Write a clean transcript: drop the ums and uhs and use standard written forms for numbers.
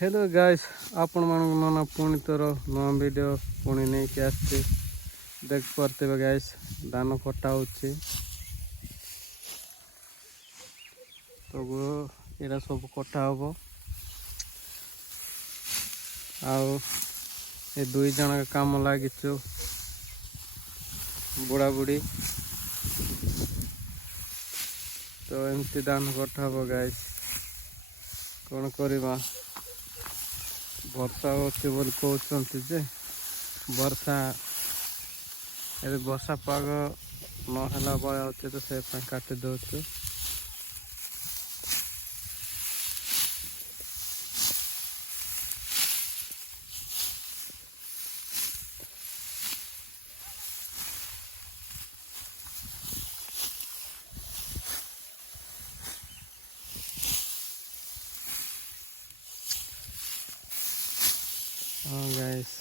hello guys आपण मानक नना पुणी तोर नुआ वीडियो पुणी नहीं के आसचे देख पारते गाइस धान कटा होची तो एरा सब कटा हबो आउ ए दुई जन का काम लागिचु बुढ़ा बुढ़ी तो एमती धान कटा हबो गाइस कौन करवा वर्षा होती बोली कहते जे वर्षा ए वर्षा पाग नहला बया होती तो से काटी दौचु हाँ गाइस